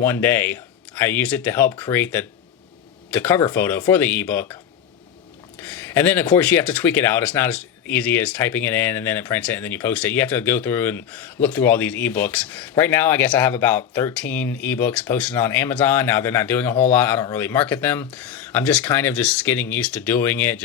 one day. I used it to help create the cover photo for the ebook. And then, of course, you have to tweak it out. It's not as easy as typing it in and then it prints it and then you post it. You have to go through and look through all these ebooks. Right now, I guess I have about 13 ebooks posted on Amazon. Now, they're not doing a whole lot. I don't really market them. I'm just kind of just getting used to doing it.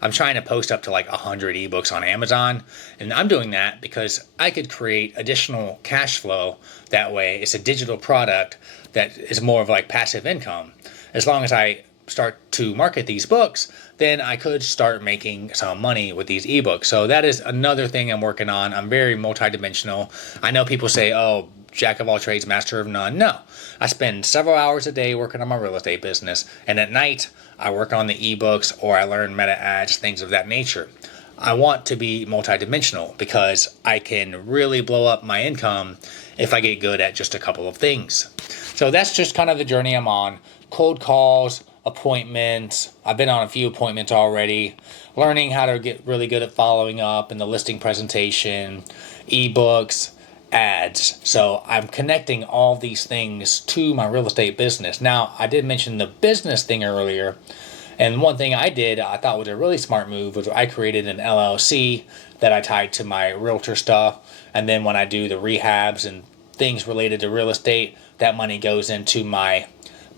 I'm trying to post up to like 100 ebooks on Amazon. And I'm doing that because I could create additional cash flow that way. It's a digital product that is more of like passive income. As long as I start to market these books, then I could start making some money with these ebooks. So that is another thing I'm working on. I'm very multidimensional. I know people say, oh, jack of all trades, master of none. No, I spend several hours a day working on my real estate business. And at night, I work on the ebooks or I learn meta ads, things of that nature. I want to be multidimensional because I can really blow up my income if I get good at just a couple of things. So that's just kind of the journey I'm on. Cold calls, appointments. I've been on a few appointments already, learning how to get really good at following up and the listing presentation, ebooks, ads. So I'm connecting all these things to my real estate business. Now, I did mention the business thing earlier. And one thing I did, I thought was a really smart move, was I created an LLC that I tied to my realtor stuff. And then when I do the rehabs and things related to real estate, that money goes into my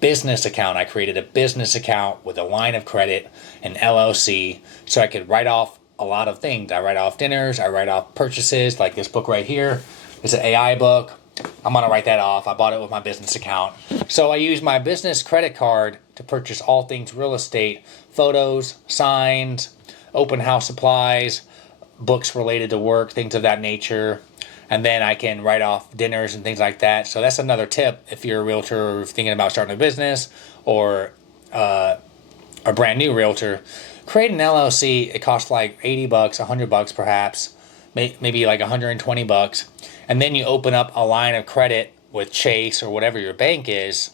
business account. I created a business account with a line of credit, an LLC, so I could write off a lot of things. I write off dinners, I write off purchases, like this book right here. It's an AI book. I'm going to write that off. I bought it with my business account. So I use my business credit card to purchase all things real estate, photos, signs, open house supplies, books related to work, things of that nature. And then I can write off dinners and things like that. So that's another tip if you're a realtor or thinking about starting a business or a brand new realtor. Create an LLC. It costs like 80 bucks, 100 bucks perhaps, maybe like 120 bucks. And then you open up a line of credit with Chase or whatever your bank is.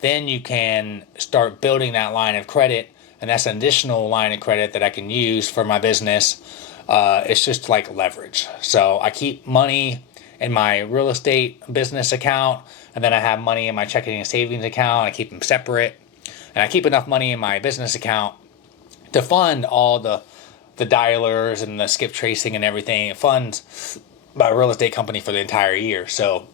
Then you can start building that line of credit. And that's an additional line of credit that I can use for my business. It's just like leverage. So I keep money in my real estate business account, and then I have money in my checking and savings account. I keep them separate, and I keep enough money in my business account to fund all the dialers and the skip tracing and everything. It funds my real estate company for the entire year. So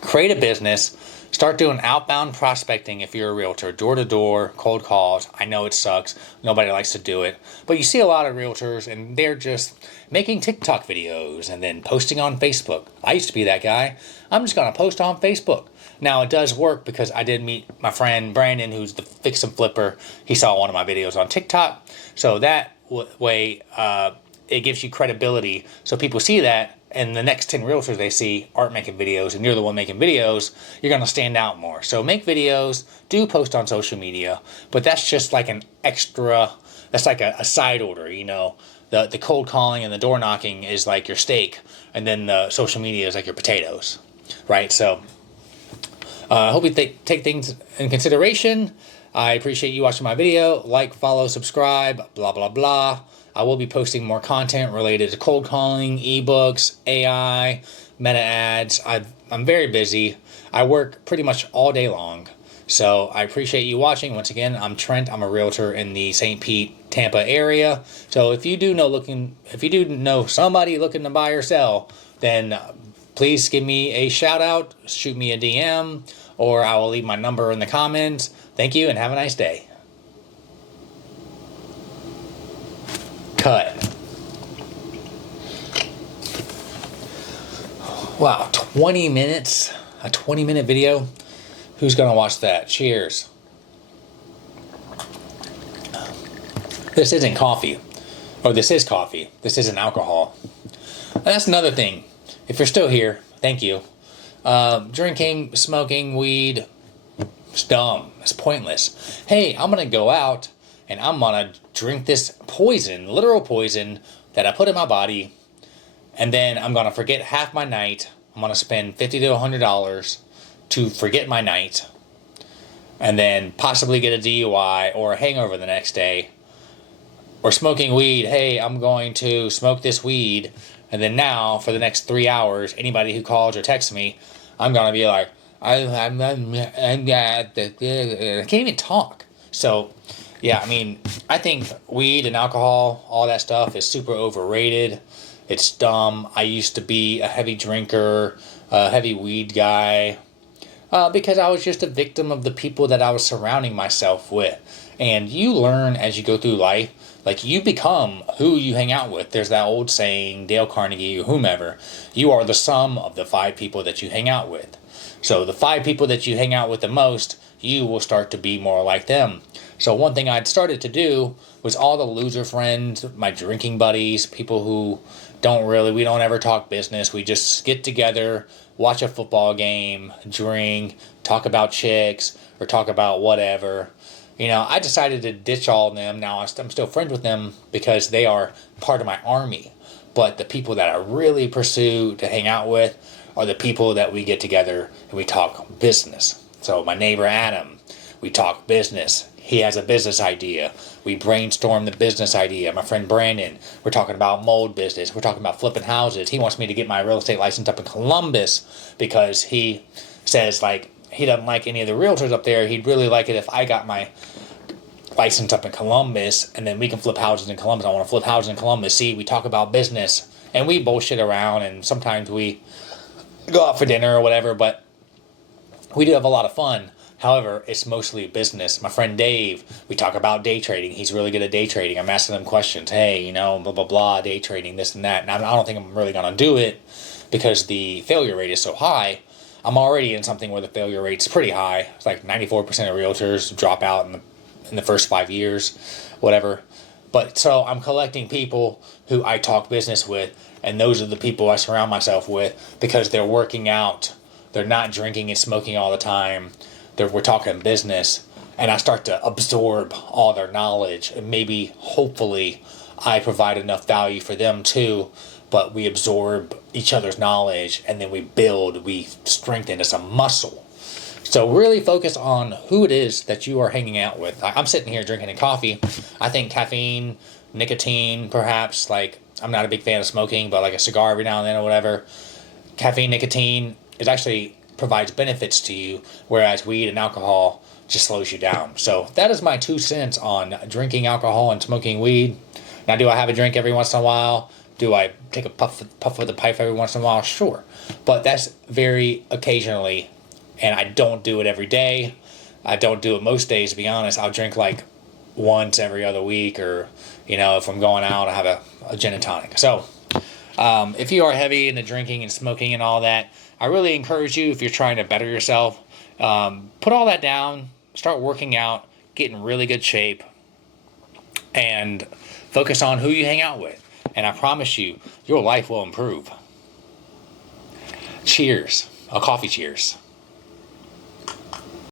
create a business. Start doing outbound prospecting if you're a realtor, door-to-door, cold calls. I know it sucks. Nobody likes to do it. But you see a lot of realtors, and they're just making TikTok videos and then posting on Facebook. I used to be that guy. I'm just going to post on Facebook. Now, it does work because I did meet my friend Brandon, who's the Fix and Flipper. He saw one of my videos on TikTok. So that way, it gives you credibility. So people see that, and the next 10 realtors they see aren't making videos, and you're the one making videos, you're going to stand out more. So make videos, do post on social media, but that's just like an extra, that's like a side order, you know. The cold calling and the door knocking is like your steak, and then the social media is like your potatoes, right? So I hope you take things in consideration. I appreciate you watching my video. Like, follow, subscribe, blah, blah, blah. I will be posting more content related to cold calling, ebooks, AI, meta ads. I'm very busy. I work pretty much all day long. So I appreciate you watching. Once again, I'm Trent. I'm a realtor in the St. Pete, Tampa area. So if you do know somebody looking to buy or sell, then please give me a shout out, shoot me a DM, or I will leave my number in the comments. Thank you and have a nice day. Cut. Wow, 20 minutes? A 20-minute video? Who's going to watch that? Cheers. This isn't coffee. Or this is coffee. This isn't alcohol. And that's another thing. If you're still here, thank you. Drinking, smoking, weed, it's dumb. It's pointless. Hey, I'm going to go out and I'm going to drink this poison, literal poison, that I put in my body, and then I'm going to forget half my night. I'm going to spend $50 to $100 to forget my night, and then possibly get a DUI or a hangover the next day. Or smoking weed. Hey, I'm going to smoke this weed, and then now, for the next 3 hours, anybody who calls or texts me, I'm going to be like, I can't even talk. So, yeah, I mean, I think weed and alcohol, all that stuff, is super overrated. It's dumb. I used to be a heavy drinker, a heavy weed guy, because I was just a victim of the people that I was surrounding myself with. And you learn as you go through life, like you become who you hang out with. There's that old saying, Dale Carnegie or whomever, you are the sum of the 5 people that you hang out with. So the 5 people that you hang out with the most, you will start to be more like them. So one thing I'd started to do was all the loser friends, my drinking buddies, people who we don't ever talk business. We just get together, watch a football game, drink, talk about chicks, or talk about whatever. I decided to ditch all of them. Now I'm still friends with them because they are part of my army. But the people that I really pursue to hang out with are the people that we get together and we talk business. So my neighbor Adam, we talk business. He has a business idea. We brainstorm the business idea. My friend Brandon, we're talking about mold business. We're talking about flipping houses. He wants me to get my real estate license up in Columbus because he says, like, he doesn't like any of the realtors up there. He'd really like it if I got my license up in Columbus and then we can flip houses in Columbus. I want to flip houses in Columbus. See, we talk about business and we bullshit around and sometimes we go out for dinner or whatever, but we do have a lot of fun. However, it's mostly business. My friend Dave, we talk about day trading. He's really good at day trading. I'm asking him questions. Hey, blah, blah, blah, day trading, this and that. And I don't think I'm really going to do it because the failure rate is so high. I'm already in something where the failure rate's pretty high. It's like 94% of realtors drop out in the first 5 years, whatever. But so I'm collecting people who I talk business with, and those are the people I surround myself with because they're working out. They're not drinking and smoking all the time. We're talking business, and I start to absorb all their knowledge, and maybe, hopefully, I provide enough value for them too, but we absorb each other's knowledge, and then we strengthen. It's a muscle. So really focus on who it is that you are hanging out with. I'm sitting here drinking a coffee. I think caffeine, nicotine, perhaps, like, I'm not a big fan of smoking, but like a cigar every now and then or whatever. Caffeine, nicotine, it actually provides benefits to you, whereas weed and alcohol just slows you down. So that is my 2 cents on drinking alcohol and smoking weed. Now, do I have a drink every once in a while? Do I take a puff of the pipe every once in a while? Sure. But that's very occasionally, and I don't do it every day. I don't do it most days, to be honest. I'll drink like once every other week, or, if I'm going out, I have a gin and tonic. So if you are heavy into drinking and smoking and all that, I really encourage you, if you're trying to better yourself, put all that down, start working out, get in really good shape, and focus on who you hang out with. And I promise you, your life will improve. Cheers. A coffee cheers.